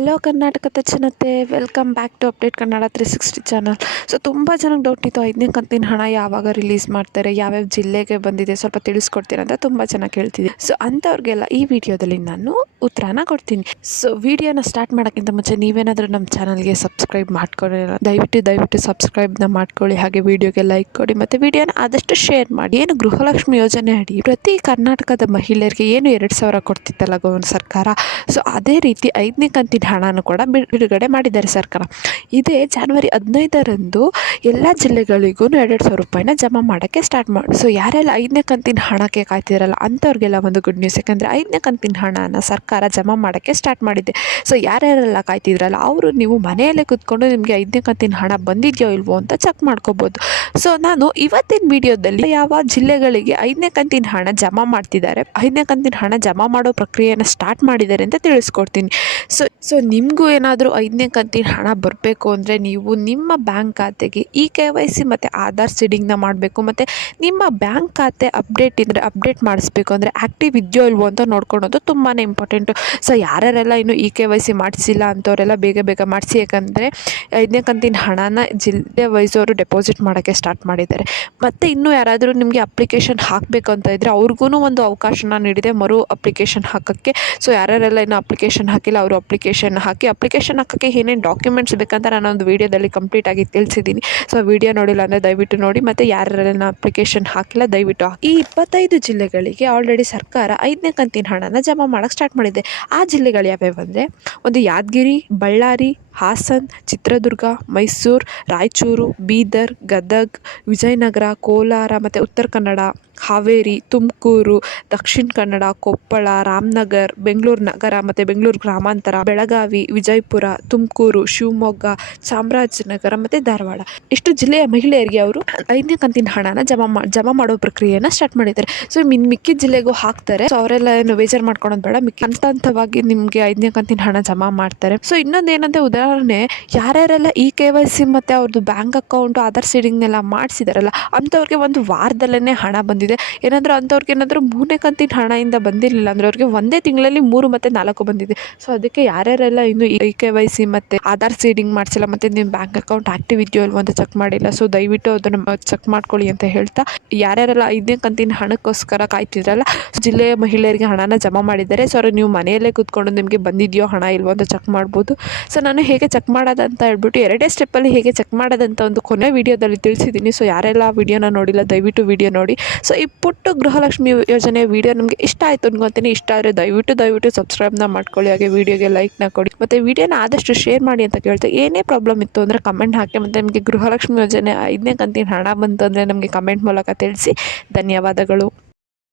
Hello ಕರ್ನಾಟಕದ ಜನತೆ, welcome back to update Kannada 360 channel. So ತುಂಬ ಜನಕ್ಕೆ ಡೌಟ್ ಇತ್ತು, 5ನೇ ಕಂತಿನ ಹಣ ಯಾವಾಗ ರಿಲೀಸ್ ಮಾಡ್ತಾರೆ, ಯಾವ್ಯಾವ ಜಿಲ್ಲೆಗೆ ಬಂದಿದೆ ಸ್ವಲ್ಪ ತಿಳಿಸ್ಕೊಡ್ತೀರಾ ಅಂತ ತುಂಬ ಚೆನ್ನಾಗಿ ಕೇಳ್ತಿದ್ದೆ. ಸೊ ಅಂಥವ್ರಿಗೆಲ್ಲ ಈ ವಿಡಿಯೋದಲ್ಲಿ ನಾನು ಉತ್ತರನ ಕೊಡ್ತೀನಿ. ಸೊ ವಿಡಿಯೋನ ಸ್ಟಾರ್ಟ್ ಮಾಡೋಕ್ಕಿಂತ ಮುಂಚೆ ನೀವೇನಾದರೂ ನಮ್ಮ ಚಾನಲ್ಗೆ ಸಬ್ಸ್ಕ್ರೈಬ್ ಮಾಡ್ಕೊಳ್ಳಿ, ದಯವಿಟ್ಟು ಸಬ್ಸ್ಕ್ರೈಬ್ನ ಮಾಡ್ಕೊಳ್ಳಿ. ಹಾಗೆ ವಿಡಿಯೋಗೆ ಲೈಕ್ ಕೊಡಿ ಮತ್ತು ವಿಡಿಯೋನ ಆದಷ್ಟು ಶೇರ್ ಮಾಡಿ. ಏನು ಗೃಹಲಕ್ಷ್ಮಿ ಯೋಜನೆ ಅಡಿ ಪ್ರತಿ ಕರ್ನಾಟಕದ ಮಹಿಳೆಯರಿಗೆ ಏನು 2,000 ಕೊಡ್ತಿತ್ತಲ್ಲ ಸರ್ಕಾರ, ಸೊ ಅದೇ ರೀತಿ 5ನೇ ಕಂತಿನ ಹಣನೂ ಕೂಡ ಬಿಡುಗಡೆ ಮಾಡಿದ್ದಾರೆ ಸರ್ಕಾರ. ಇದೇ ಜನವರಿ 15ರಂದು ಎಲ್ಲ ಜಿಲ್ಲೆಗಳಿಗೂ 2,000 ರೂಪಾಯಿನ ಜಮಾ ಮಾಡೋಕ್ಕೆ ಸ್ಟಾರ್ಟ್ ಮಾಡಿ. ಸೊ ಯಾರೆಲ್ಲ 5ನೇ ಕಂತಿನ ಹಣಕ್ಕೆ ಕಾಯ್ತಿರಲ್ಲ ಅಂಥವ್ರಿಗೆಲ್ಲ ಒಂದು ಗುಡ್ ನ್ಯೂಸ್. ಯಾಕಂದರೆ 5ನೇ ಕಂತಿನ ಹಣನ ಸರ್ಕಾರ ಜಮಾ ಮಾಡೋಕ್ಕೆ ಸ್ಟಾರ್ಟ್ ಮಾಡಿದೆ. ಸೊ ಯಾರ್ಯಾರೆಲ್ಲ ಕಾಯ್ತಿದ್ರಲ್ಲ ಅವರು ನೀವು ಮನೆಯಲ್ಲೇ ಕೂತ್ಕೊಂಡು ನಿಮಗೆ 5ನೇ ಕಂತಿನ ಹಣ ಬಂದಿದೆಯೋ ಇಲ್ವೋ ಅಂತ ಚೆಕ್ ಮಾಡ್ಕೋಬೋದು. ಸೊ ನಾನು ಇವತ್ತಿನ ವಿಡಿಯೋದಲ್ಲಿ ಯಾವ ಜಿಲ್ಲೆಗಳಿಗೆ 5ನೇ ಕಂತಿನ ಹಣ ಜಮಾ ಮಾಡ್ತಿದ್ದಾರೆ, 5ನೇ ಕಂತಿನ ಹಣ ಜಮಾ ಮಾಡೋ ಪ್ರಕ್ರಿಯೆಯನ್ನು ಸ್ಟಾರ್ಟ್ ಮಾಡಿದ್ದಾರೆ ಅಂತ ತಿಳಿಸ್ಕೊಡ್ತೀನಿ. ಸೊ ನಿಮಗೂ ಏನಾದರೂ 5ನೇ ಕಂತಿನ ಹಣ ಬರಬೇಕು ಅಂದರೆ ನೀವು ನಿಮ್ಮ ಬ್ಯಾಂಕ್ ಖಾತೆಗೆ KYC ಮತ್ತು ಆಧಾರ್ ಸೀಡಿಂಗ್ನ ಮಾಡಬೇಕು. ಮತ್ತು ನಿಮ್ಮ ಬ್ಯಾಂಕ್ ಖಾತೆ ಅಪ್ಡೇಟ್ ಮಾಡಿಸ್ಬೇಕು ಅಂದರೆ ಆ್ಯಕ್ಟಿವ್ ಇದೆಯೋ ಇಲ್ವೋ ಅಂತ ನೋಡ್ಕೊಳೋದು ತುಂಬಾ ಇಂಪಾರ್ಟೆಂಟು. ಸೊ ಯಾರ್ಯಾರೆಲ್ಲ ಇನ್ನೂ KYC ಮಾಡಿಸಿಲ್ಲ ಅಂಥವರೆಲ್ಲ ಬೇಗ ಮಾಡಿಸಿ. ಯಾಕಂದರೆ 5ನೇ ಕಂತಿನ ಹಣನ ಜಿಲ್ಲೆ ವೈಸ್ ಅವರು ಡೆಪಾಸಿಟ್ ಮಾಡೋಕ್ಕೆ ಸ್ಟಾರ್ಟ್ ಮಾಡಿದ್ದಾರೆ. ಮತ್ತು ಇನ್ನೂ ಯಾರಾದರೂ ನಿಮಗೆ ಅಪ್ಲಿಕೇಶನ್ ಹಾಕಬೇಕು ಅಂತ ಇದ್ದರೆ ಅವ್ರಿಗೂ ಒಂದು ಅವಕಾಶನ ನೀಡಿದೆ ಮರು ಅಪ್ಲಿಕೇಶನ್ ಹಾಕೋಕ್ಕೆ. ಸೊ ಯಾರ್ಯಾರೆಲ್ಲ ಇನ್ನೂ ಅಪ್ಲಿಕೇಶನ್ ಹಾಕಿಲ್ಲ ಅವರು ಅಪ್ಲಿಕೇಶನ್ ಹಾಕೋಕ್ಕೆ ಏನೇನು ಡಾಕ್ಯುಮೆಂಟ್ಸ್ ಬೇಕಂತ ನಾನೊಂದು ವೀಡಿಯೋದಲ್ಲಿ ಕಂಪ್ಲೀಟಾಗಿ ತಿಳಿಸಿದ್ದೀನಿ. ಸೊ ವೀಡಿಯೋ ನೋಡಿಲ್ಲ ಅಂದರೆ ದಯವಿಟ್ಟು ನೋಡಿ. ಮತ್ತು ಯಾರೆಲ್ಲ ಅಪ್ಲಿಕೇಶನ್ ಹಾಕಿಲ್ಲ ದಯವಿಟ್ಟು ಹಾಕಿ. ಈ 25 ಜಿಲ್ಲೆಗಳಿಗೆ ಆಲ್ರೆಡಿ ಸರ್ಕಾರ 5ನೇ ಕಂತಿನ ಹಣನ ಜಮಾ ಮಾಡೋಕ್ಕೆ ಸ್ಟಾರ್ಟ್ ಮಾಡಿದೆ. ಆ ಜಿಲ್ಲೆಗಳು ಯಾವ್ಯಾವು ಅಂದರೆ ಒಂದು ಯಾದಗಿರಿ, ಬಳ್ಳಾರಿ, ಹಾಸನ್, ಚಿತ್ರದುರ್ಗ, ಮೈಸೂರು, ರಾಯಚೂರು, ಬೀದರ್, ಗದಗ್, ವಿಜಯನಗರ, ಕೋಲಾರ ಮತ್ತು ಉತ್ತರ ಕನ್ನಡ, ಹಾವೇರಿ, ತುಮಕೂರು, ದಕ್ಷಿಣ ಕನ್ನಡ, ಕೊಪ್ಪಳ, ರಾಮನಗರ, ಬೆಂಗಳೂರು ನಗರ ಮತ್ತು ಬೆಂಗಳೂರು ಗ್ರಾಮಾಂತರ, ಬೆಳಗಾವಿ, ವಿಜಯಪುರ, ತುಮಕೂರು, ಶಿವಮೊಗ್ಗ, ಚಾಮರಾಜನಗರ ಮತ್ತು ಧಾರವಾಡ. ಇಷ್ಟು ಜಿಲ್ಲೆಯ ಮಹಿಳೆಯರಿಗೆ ಅವರು 5ನೇ ಕಂತಿನ ಹಣನ ಜಮಾ ಮಾಡೋ ಪ್ರಕ್ರಿಯೆಯನ್ನು ಸ್ಟಾರ್ಟ್ ಮಾಡಿದ್ದಾರೆ. ಸೊ ಮಿಕ್ಕಿದ ಜಿಲ್ಲೆಗೂ ಹಾಕ್ತಾರೆ. ಸೊ ಅವರೆಲ್ಲ ಏನು ಬೇಜಾರು ಮಾಡ್ಕೊಳೋದು ಬೇಡ, ಹಂತವಾಗಿ ನಿಮಗೆ 5ನೇ ಕಂತಿನ ಹಣ ಜಮಾ ಮಾಡ್ತಾರೆ. ಸೊ ಇನ್ನೊಂದು ಏನಂದರೆ ಉದಾಹರಣೆ ಯಾರ್ಯಾರೆಲ್ಲ KYC ಮತ್ತು ಅವ್ರದ್ದು ಬ್ಯಾಂಕ್ ಅಕೌಂಟು ಆಧಾರ್ ಸೀಡಿಂಗ್ನೆಲ್ಲ ಮಾಡಿಸಿದಾರಲ್ಲ ಅಂಥವ್ರಿಗೆ ಒಂದು ವಾರದಲ್ಲೇ ಹಣ ಬಂದಿದೆ. ಏನಾದರೂ ಅಂಥವ್ರಿಗೆ 3ನೇ ಕಂತಿನ ಹಣದಿಂದ ಬಂದಿರಲಿಲ್ಲ ಅಂದರೆ ಅವ್ರಿಗೆ ಒಂದೇ ತಿಂಗಳಲ್ಲಿ 3 ಮತ್ತು 4 ಬಂದಿದೆ. ಸೊ ಅದಕ್ಕೆ ಯಾರ್ಯಾರೆಲ್ಲ ಇನ್ನು KYC ಮತ್ತು ಆಧಾರ್ ಸೀಡಿಂಗ್ ಮಾಡಿಸಿಲ್ಲ ಮತ್ತು ನಿಮ್ಮ ಬ್ಯಾಂಕ್ ಅಕೌಂಟ್ ಆ್ಯಕ್ಟಿವ್ ಇದೆಯೋ ಇಲ್ವೋ ಅಂತ ಚೆಕ್ ಮಾಡಿಲ್ಲ, ಸೊ ದಯವಿಟ್ಟು ಅದನ್ನು ಚೆಕ್ ಮಾಡ್ಕೊಳ್ಳಿ ಅಂತ ಹೇಳ್ತಾ, ಯಾರ್ಯಾರೆಲ್ಲ 5ನೇ ಕಂತಿನ ಹಣಕ್ಕೋಸ್ಕರ ಕಾಯ್ತಿದ್ರಲ್ಲ ಜಿಲ್ಲೆಯ ಮಹಿಳೆಯರಿಗೆ ಹಣನ ಜಮಾ ಮಾಡಿದ್ದಾರೆ. ಸೊ ಅವ್ರು ನೀವು ಮನೆಯಲ್ಲೇ ಕೂತ್ಕೊಂಡು ನಿಮಗೆ ಬಂದಿದೆಯೋ ಹಣ ಇಲ್ವೋ ಅಂತ ಚೆಕ್ ಮಾಡ್ಬೋದು. ಸೊ ನಾನು ಹೇಗೆ ಚೆಕ್ ಮಾಡೋದಂತ ಹೇಳ್ಬಿಟ್ಟು 2 ಸ್ಟೆಪ್ಪಲ್ಲಿ ಹೇಗೆ ಚೆಕ್ ಮಾಡೋದಂತ ಒಂದು ಕೊನೆ ವೀಡಿಯೋದಲ್ಲಿ ತಿಳಿಸಿದ್ದೀನಿ. ಸೊ ಯಾರೆಲ್ಲ ವಿಡಿಯೋನ ನೋಡಿಲ್ಲ ದಯವಿಟ್ಟು ವಿಡಿಯೋ ನೋಡಿ. ಸೊ ಈ ಪುಟ್ಟ ಗೃಹಲಕ್ಷ್ಮಿ ಯೋಜನೆ ವಿಡಿಯೋ ನಿಮಗೆ ಇಷ್ಟ ಆಯಿತು ಅನ್ಕೊತೀನಿ. ಇಷ್ಟ ಆದರೆ ದಯವಿಟ್ಟು ಸಬ್ಸ್ಕ್ರೈಬ್ನ ಮಾಡ್ಕೊಳ್ಳಿ. ಹಾಗೆ ವಿಡಿಯೋಗೆ ಲೈಕ್ನ ಕೊಡಿ ಮತ್ತು ವಿಡಿಯೋನ ಆದಷ್ಟು ಶೇರ್ ಮಾಡಿ ಅಂತ ಕೇಳ್ತಾ, ಏನೇ ಪ್ರಾಬ್ಲಮ್ ಇತ್ತು ಅಂದರೆ ಕಮೆಂಟ್ ಹಾಕಿ. ಮತ್ತು ನಿಮಗೆ ಗೃಹಲಕ್ಷ್ಮಿ ಯೋಜನೆ 5ನೇ ಕಂತಿನ ಹಣ ಬಂತು ಅಂದರೆ ನಮಗೆ ಕಮೆಂಟ್ ಮೂಲಕ ತಿಳಿಸಿ. ಧನ್ಯವಾದಗಳು.